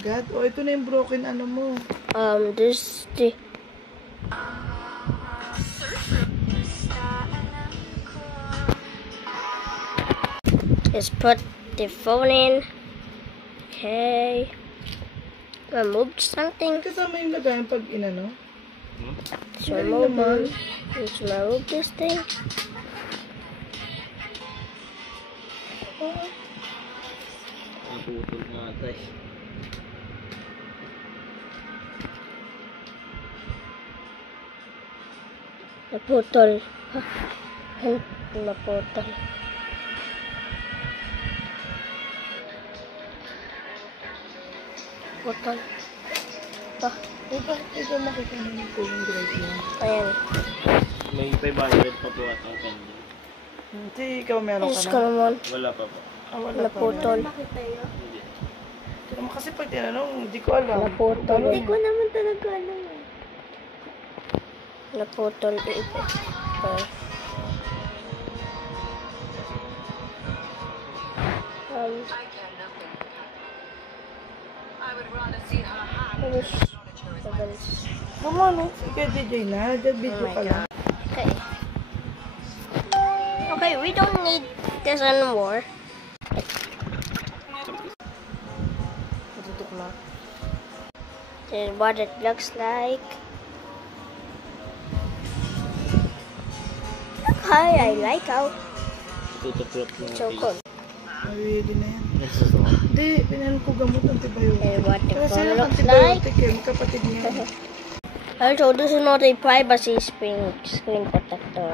God, oh, ito na yung broken ano mo. This the just put the phone in. Okay. Remove something. Kasama yung lagayan pag inano. So remove let's remove this thing. Naputol nga ito eh. Naputol. Naputol. Putol. Ito makita mo po yung drive niya. Ayan. May 500 pa po at ang pending. Hindi, ikaw meron Yes, ka ka na. naman. Wala pa po. Wala Naputol. Hindi. Pero kasi pag tinanong, hindi ko alam. Naputol. Hindi ko naman talaga alam eh. Naputol. Come on, sige DJ na. Just video ka lang. Okay. Okay, we don't need this anymore. This is what it looks like. Hi, I like how Tutuplot mo. chocolate. Ready na yan. Hindi, pinahan ko gamot antibiotic. This is what the Kasi phone yung looks like. antibiotic yun, kapatid niya. Also, this is not a privacy screen protector.